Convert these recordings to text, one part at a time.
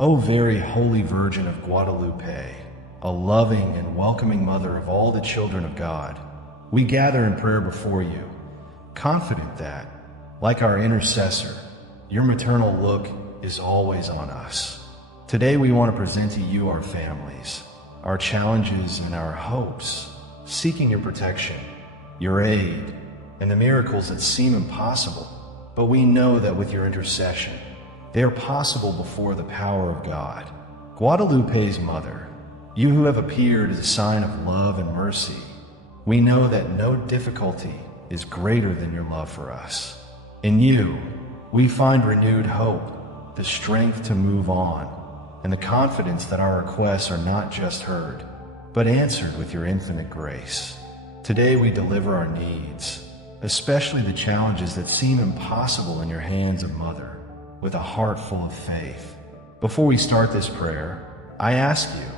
O very holy Virgin of Guadalupe, a loving and welcoming mother of all the children of God, we gather in prayer before you, confident that, like our intercessor, your maternal look is always on us. Today we want to present to you our families, our challenges and our hopes, seeking your protection, your aid, and the miracles that seem impossible. But we know that with your intercession, they are possible before the power of God. Guadalupe's mother, you who have appeared as a sign of love and mercy, we know that no difficulty is greater than your love for us. In you, we find renewed hope, the strength to move on, and the confidence that our requests are not just heard, but answered with your infinite grace. Today we deliver our needs, especially the challenges that seem impossible in your hands of Mother, with a heart full of faith. Before we start this prayer, I ask you,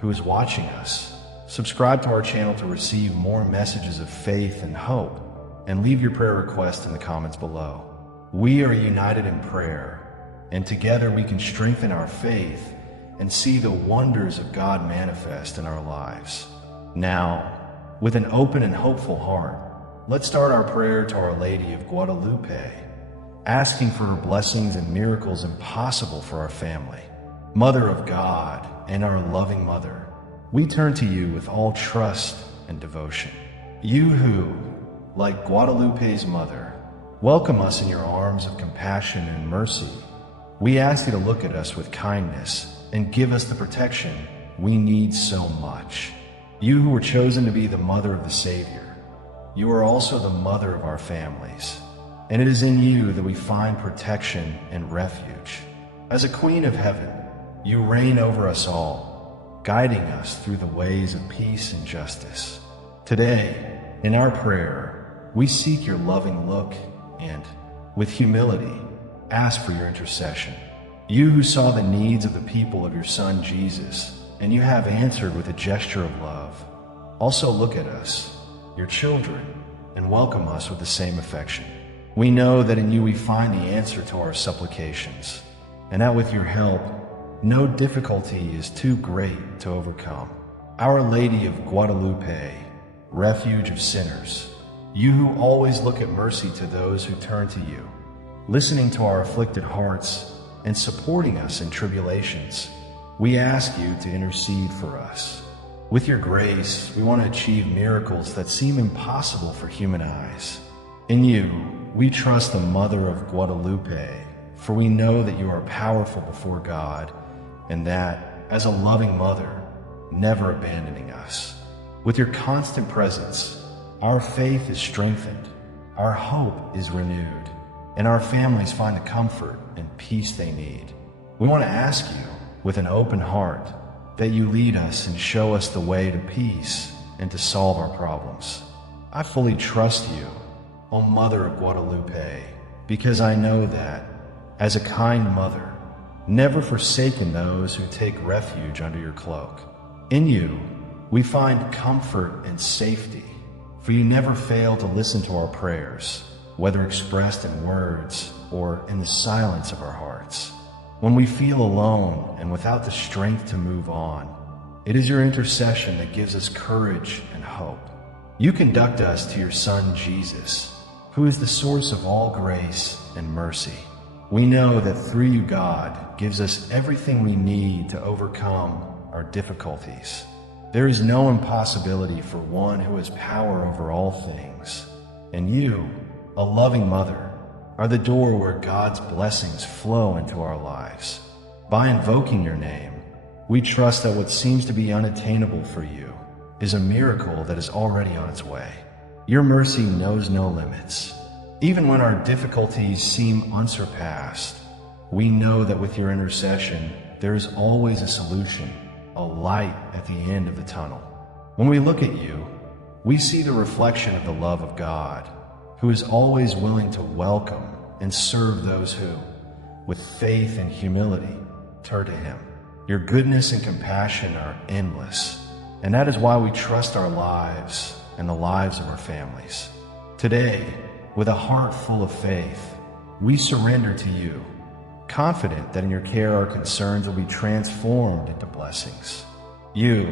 who is watching us, subscribe to our channel to receive more messages of faith and hope, and leave your prayer request in the comments below. We are united in prayer, and together we can strengthen our faith and see the wonders of God manifest in our lives. Now, with an open and hopeful heart, let's start our prayer to Our Lady of Guadalupe, asking for her blessings and miracles impossible for our family. Mother of God and our loving Mother, we turn to you with all trust and devotion. You who, like Guadalupe's mother, welcome us in your arms of compassion and mercy, we ask you to look at us with kindness and give us the protection we need so much. You who were chosen to be the mother of the Savior, you are also the mother of our families, and it is in you that we find protection and refuge. As a Queen of Heaven, you reign over us all, guiding us through the ways of peace and justice. Today, in our prayer, we seek your loving look and, with humility, ask for your intercession. You who saw the needs of the people of your Son Jesus, and you have answered with a gesture of love, also look at us, your children, and welcome us with the same affection. We know that in you we find the answer to our supplications, and that with your help, no difficulty is too great to overcome. Our Lady of Guadalupe, refuge of sinners, you who always look at mercy to those who turn to you, listening to our afflicted hearts and supporting us in tribulations, we ask you to intercede for us. With your grace, we want to achieve miracles that seem impossible for human eyes. In you, we trust the Mother of Guadalupe, for we know that you are powerful before God, and that, as a loving mother, never abandoning us. With your constant presence, our faith is strengthened, our hope is renewed, and our families find the comfort and peace they need. We want to ask you, with an open heart, that you lead us and show us the way to peace and to solve our problems. I fully trust you, O Mother of Guadalupe, because I know that, as a kind mother, never forsaken those who take refuge under your cloak. In you, we find comfort and safety, for you never fail to listen to our prayers, whether expressed in words or in the silence of our hearts. When we feel alone and without the strength to move on, it is your intercession that gives us courage and hope. You conduct us to your Son Jesus, who is the source of all grace and mercy. We know that through you God gives us everything we need to overcome our difficulties. There is no impossibility for one who has power over all things. And you, a loving mother, are the door where God's blessings flow into our lives. By invoking your name, we trust that what seems to be unattainable for you is a miracle that is already on its way. Your mercy knows no limits. Even when our difficulties seem unsurpassed, we know that with your intercession, there is always a solution, a light at the end of the tunnel. When we look at you, we see the reflection of the love of God, who is always willing to welcome and serve those who, with faith and humility, turn to Him. Your goodness and compassion are endless, and that is why we trust our lives and the lives of our families. Today, with a heart full of faith, we surrender to you, confident that in your care our concerns will be transformed into blessings. You,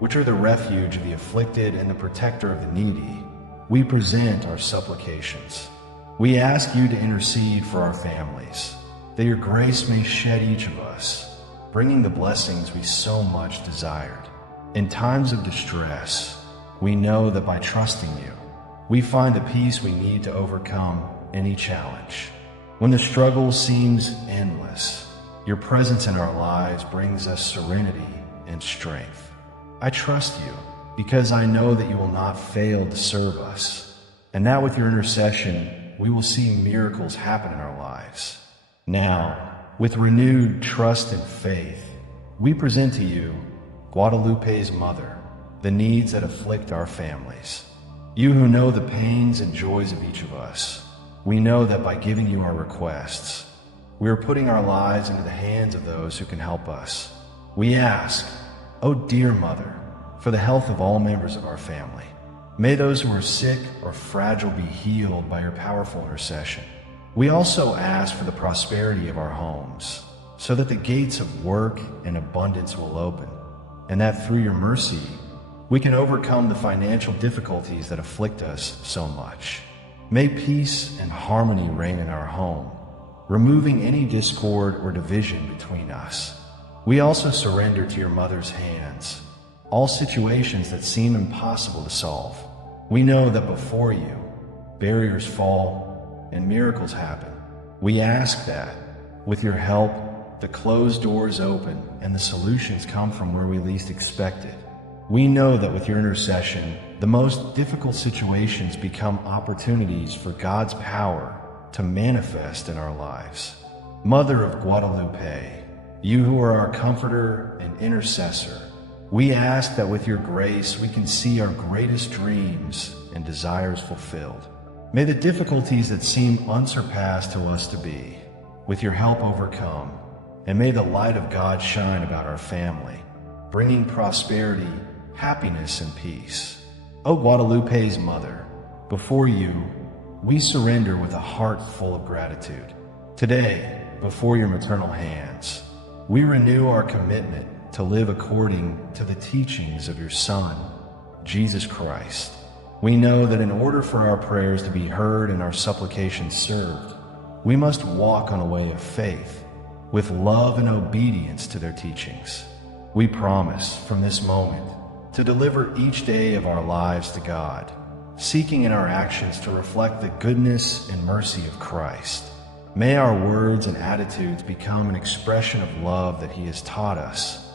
which are the refuge of the afflicted and the protector of the needy, we present our supplications. We ask you to intercede for our families, that your grace may shed each of us, bringing the blessings we so much desired. In times of distress, we know that by trusting you, we find the peace we need to overcome any challenge. When the struggle seems endless, your presence in our lives brings us serenity and strength. I trust you because I know that you will not fail to serve us, and that with your intercession, we will see miracles happen in our lives. Now, with renewed trust and faith, we present to you, Guadalupe's Mother, the needs that afflict our families. You who know the pains and joys of each of us, we know that by giving you our requests, we are putting our lives into the hands of those who can help us. We ask, O dear Mother, for the health of all members of our family. May those who are sick or fragile be healed by your powerful intercession. We also ask for the prosperity of our homes, so that the gates of work and abundance will open, and that through your mercy, we can overcome the financial difficulties that afflict us so much. May peace and harmony reign in our home, removing any discord or division between us. We also surrender to your Mother's hands all situations that seem impossible to solve. We know that before you, barriers fall and miracles happen. We ask that, with your help, the closed doors open and the solutions come from where we least expect it. We know that with your intercession, the most difficult situations become opportunities for God's power to manifest in our lives. Mother of Guadalupe, you who are our comforter and intercessor, we ask that with your grace we can see our greatest dreams and desires fulfilled. May the difficulties that seem unsurpassed to us to be, with your help overcome, and may the light of God shine about our family, bringing prosperity, happiness, and peace. O Guadalupe's Mother, before you, we surrender with a heart full of gratitude. Today, before your maternal hands, we renew our commitment to live according to the teachings of your Son, Jesus Christ. We know that in order for our prayers to be heard and our supplications served, we must walk on a way of faith, with love and obedience to their teachings. We promise from this moment to deliver each day of our lives to God, seeking in our actions to reflect the goodness and mercy of Christ. May our words and attitudes become an expression of love that He has taught us,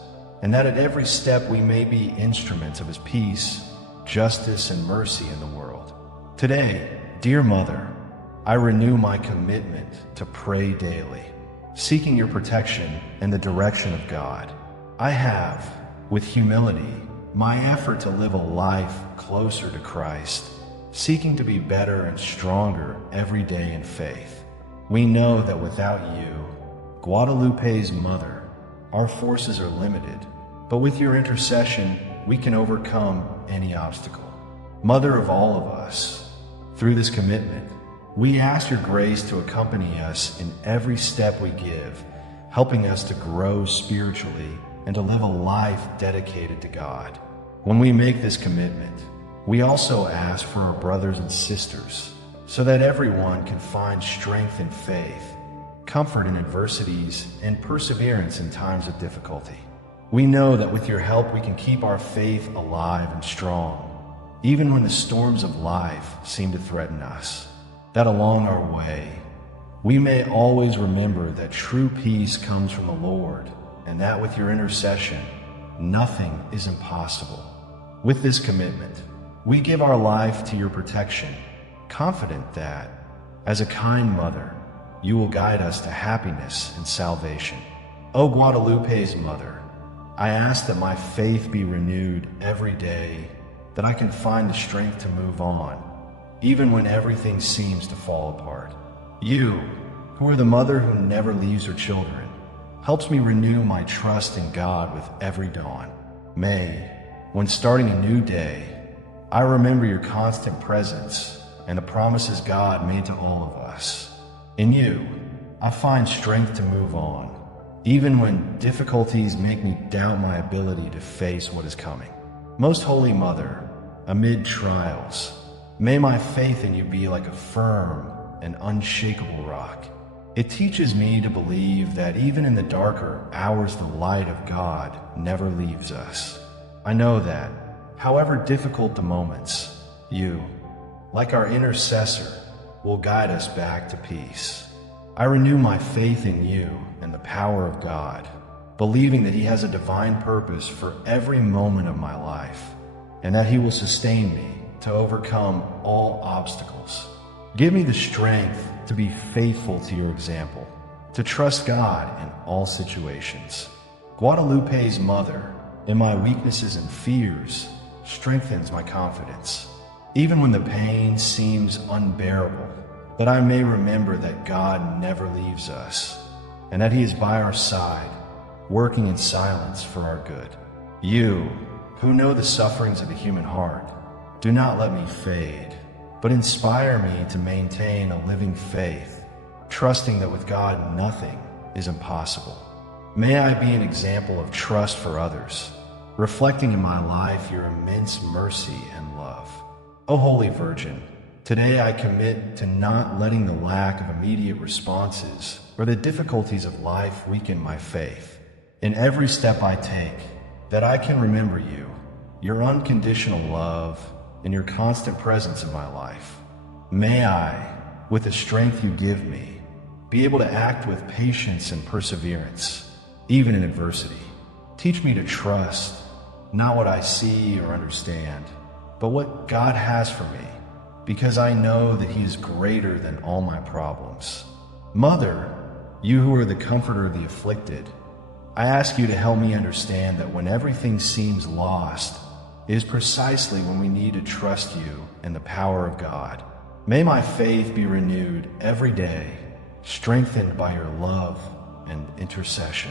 and that at every step we may be instruments of His peace, justice, and mercy in the world. Today, dear Mother, I renew my commitment to pray daily, seeking your protection and the direction of God. I have, with humility, my effort to live a life closer to Christ, seeking to be better and stronger every day in faith. We know that without you, Guadalupe's Mother, our forces are limited, but with your intercession, we can overcome any obstacle. Mother of all of us, through this commitment, we ask your grace to accompany us in every step we give, helping us to grow spiritually and to live a life dedicated to God. When we make this commitment, we also ask for our brothers and sisters, so that everyone can find strength in faith, comfort in adversities, and perseverance in times of difficulty. We know that with your help we can keep our faith alive and strong, even when the storms of life seem to threaten us. That along our way, we may always remember that true peace comes from the Lord, and that with your intercession, nothing is impossible. With this commitment, we give our life to your protection, confident that, as a kind mother, you will guide us to happiness and salvation. O Guadalupe's Mother, I ask that my faith be renewed every day, that I can find the strength to move on, even when everything seems to fall apart. You, who are the mother who never leaves her children, helps me renew my trust in God with every dawn. May, when starting a new day, I remember your constant presence and the promises God made to all of us. In you, I find strength to move on, even when difficulties make me doubt my ability to face what is coming. Most Holy Mother, amid trials, may my faith in you be like a firm and unshakable rock. It teaches me to believe that even in the darker hours, the light of God never leaves us. I know that, however difficult the moments, you, like our intercessor, will guide us back to peace. I renew my faith in you and the power of God, believing that He has a divine purpose for every moment of my life, and that He will sustain me to overcome all obstacles. Give me the strength to be faithful to your example, to trust God in all situations. Guadalupe's mother, in my weaknesses and fears, strengthens my confidence, even when the pain seems unbearable, that I may remember that God never leaves us, and that He is by our side, working in silence for our good. You, who know the sufferings of the human heart, do not let me fade, but inspire me to maintain a living faith, trusting that with God nothing is impossible. May I be an example of trust for others, reflecting in my life your immense mercy and love. O Holy Virgin, today I commit to not letting the lack of immediate responses or the difficulties of life weaken my faith. In every step I take, that I can remember you, your unconditional love, and your constant presence in my life. May I, with the strength you give me, be able to act with patience and perseverance, even in adversity. Teach me to trust, not what I see or understand, but what God has for me, because I know that He is greater than all my problems. Mother, you who are the comforter of the afflicted, I ask you to help me understand that when everything seems lost, it is precisely when we need to trust you and the power of God. May my faith be renewed every day, strengthened by your love and intercession.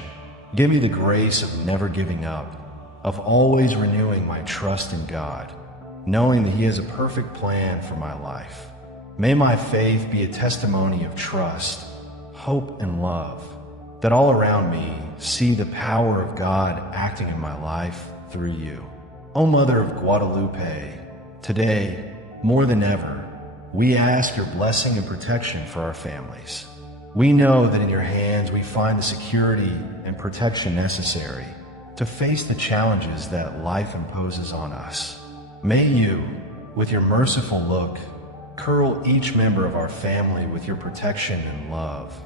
Give me the grace of never giving up, of always renewing my trust in God, knowing that He has a perfect plan for my life. May my faith be a testimony of trust, hope, and love, that all around me see the power of God acting in my life through you. O Mother of Guadalupe, today, more than ever, we ask your blessing and protection for our families. We know that in your hands we find the security and protection necessary to face the challenges that life imposes on us. May you, with your merciful look, curl each member of our family with your protection and love,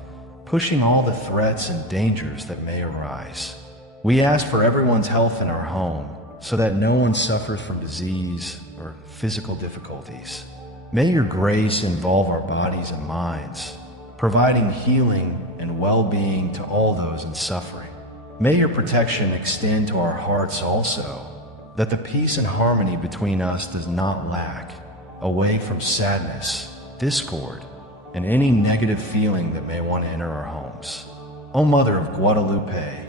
pushing all the threats and dangers that may arise. We ask for everyone's health in our home, so that no one suffers from disease or physical difficulties. May your grace involve our bodies and minds, providing healing and well-being to all those in suffering. May your protection extend to our hearts also, that the peace and harmony between us does not lack, away from sadness, discord, and any negative feeling that may want to enter our homes. O Mother of Guadalupe,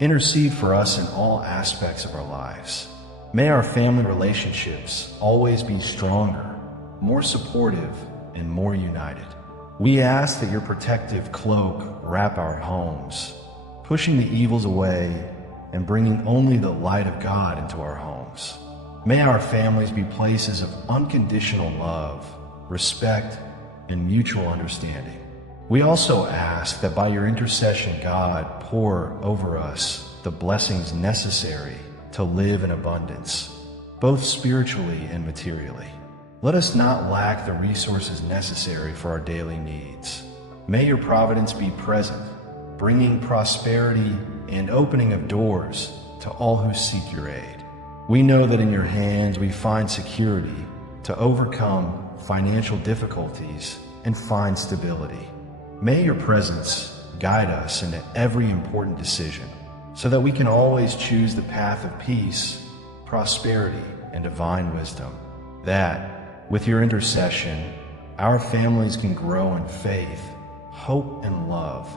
intercede for us in all aspects of our lives. May our family relationships always be stronger, more supportive, and more united. We ask that your protective cloak wrap our homes, pushing the evils away and bringing only the light of God into our homes. May our families be places of unconditional love, respect, and mutual understanding. We also ask that by your intercession, God pour over us the blessings necessary to live in abundance, both spiritually and materially. Let us not lack the resources necessary for our daily needs. May your providence be present, bringing prosperity and opening of doors to all who seek your aid. We know that in your hands we find security to overcome financial difficulties and find stability. May your presence guide us into every important decision, so that we can always choose the path of peace, prosperity, and divine wisdom. That, with your intercession, our families can grow in faith, hope, and love,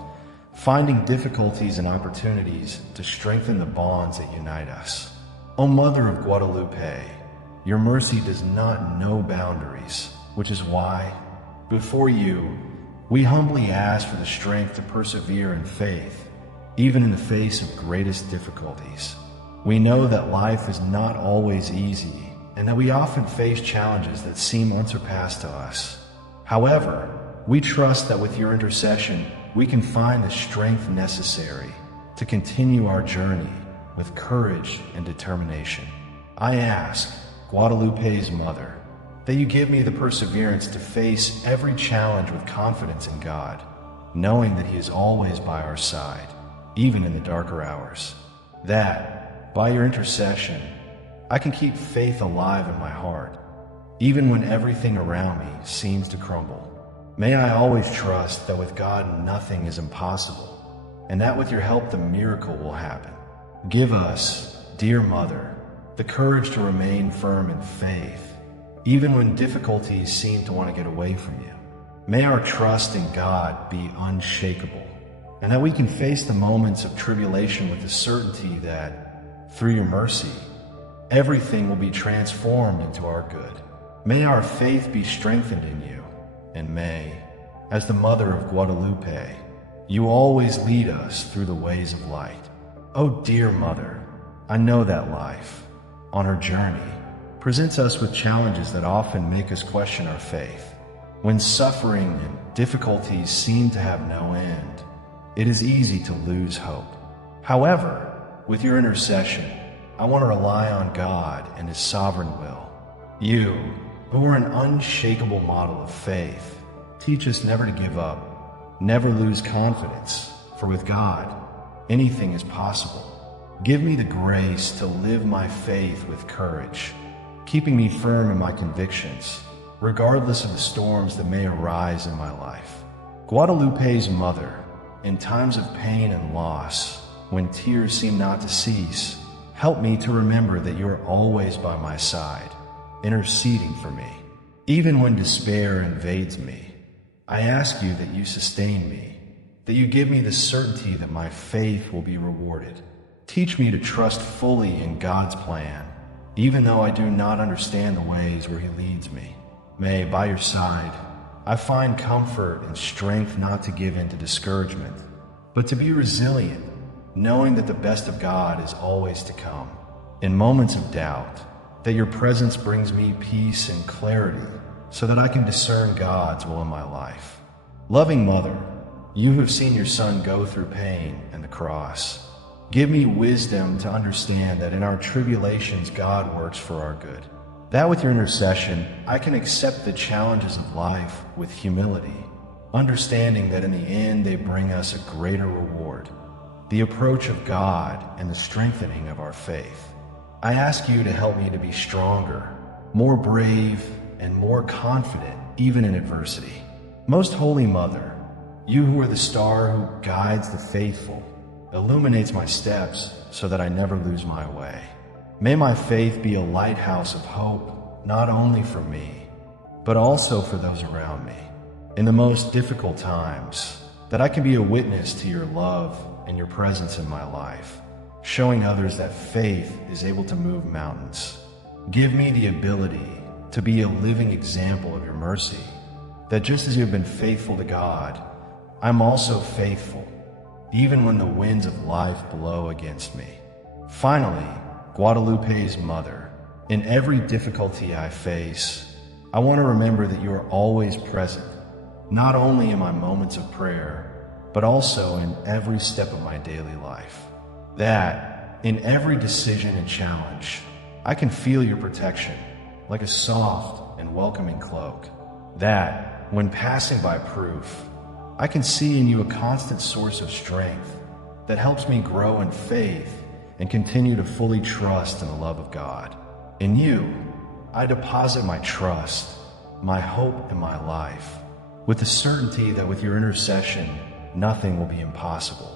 finding difficulties and opportunities to strengthen the bonds that unite us. O Mother of Guadalupe, your mercy does not know boundaries, which is why, before you, We humbly ask for the strength to persevere in faith, even in the face of greatest difficulties. We know that life is not always easy, and that we often face challenges that seem unsurpassed to us. However, we trust that with your intercession, we can find the strength necessary to continue our journey with courage and determination. I ask, Guadalupe's Mother, that you give me the perseverance to face every challenge with confidence in God, knowing that He is always by our side, even in the darker hours. That, by your intercession, I can keep faith alive in my heart, even when everything around me seems to crumble. May I always trust that with God nothing is impossible, and that with your help the miracle will happen. Give us, dear Mother, the courage to remain firm in faith, even when difficulties seem to want to get away from you. May our trust in God be unshakable, and that we can face the moments of tribulation with the certainty that, through your mercy, everything will be transformed into our good. May our faith be strengthened in you, and may, as the Mother of Guadalupe, you always lead us through the ways of light. Oh dear Mother, I know that life, on her journey, presents us with challenges that often make us question our faith. When suffering and difficulties seem to have no end, it is easy to lose hope. However, with your intercession, I want to rely on God and His sovereign will. You, who are an unshakable model of faith, teach us never to give up, never lose confidence, for with God, anything is possible. Give me the grace to live my faith with courage, keeping me firm in my convictions, regardless of the storms that may arise in my life. Guadalupe's Mother, in times of pain and loss, when tears seem not to cease, help me to remember that you are always by my side, interceding for me. Even when despair invades me, I ask you that you sustain me, that you give me the certainty that my faith will be rewarded. Teach me to trust fully in God's plan, even though I do not understand the ways where He leads me. May, by your side, I find comfort and strength not to give in to discouragement, but to be resilient, knowing that the best of God is always to come. In moments of doubt, that your presence brings me peace and clarity so that I can discern God's will in my life. Loving Mother, you who have seen your Son go through pain and the cross, give me wisdom to understand that in our tribulations God works for our good. That with your intercession, I can accept the challenges of life with humility, understanding that in the end they bring us a greater reward, the approach of God and the strengthening of our faith. I ask you to help me to be stronger, more brave, and more confident even in adversity. Most Holy Mother, you who are the star who guides the faithful, illuminates my steps so that I never lose my way. May my faith be a lighthouse of hope, not only for me, but also for those around me. In the most difficult times, that I can be a witness to your love and your presence in my life, showing others that faith is able to move mountains. Give me the ability to be a living example of your mercy, that just as you have been faithful to God, I'm also faithful, even when the winds of life blow against me. Finally, Guadalupe's Mother, in every difficulty I face, I want to remember that you are always present, not only in my moments of prayer, but also in every step of my daily life. That, in every decision and challenge, I can feel your protection, like a soft and welcoming cloak. That, when passing by proof, I can see in you a constant source of strength that helps me grow in faith and continue to fully trust in the love of God. In you, I deposit my trust, my hope, and my life, with the certainty that with your intercession, nothing will be impossible.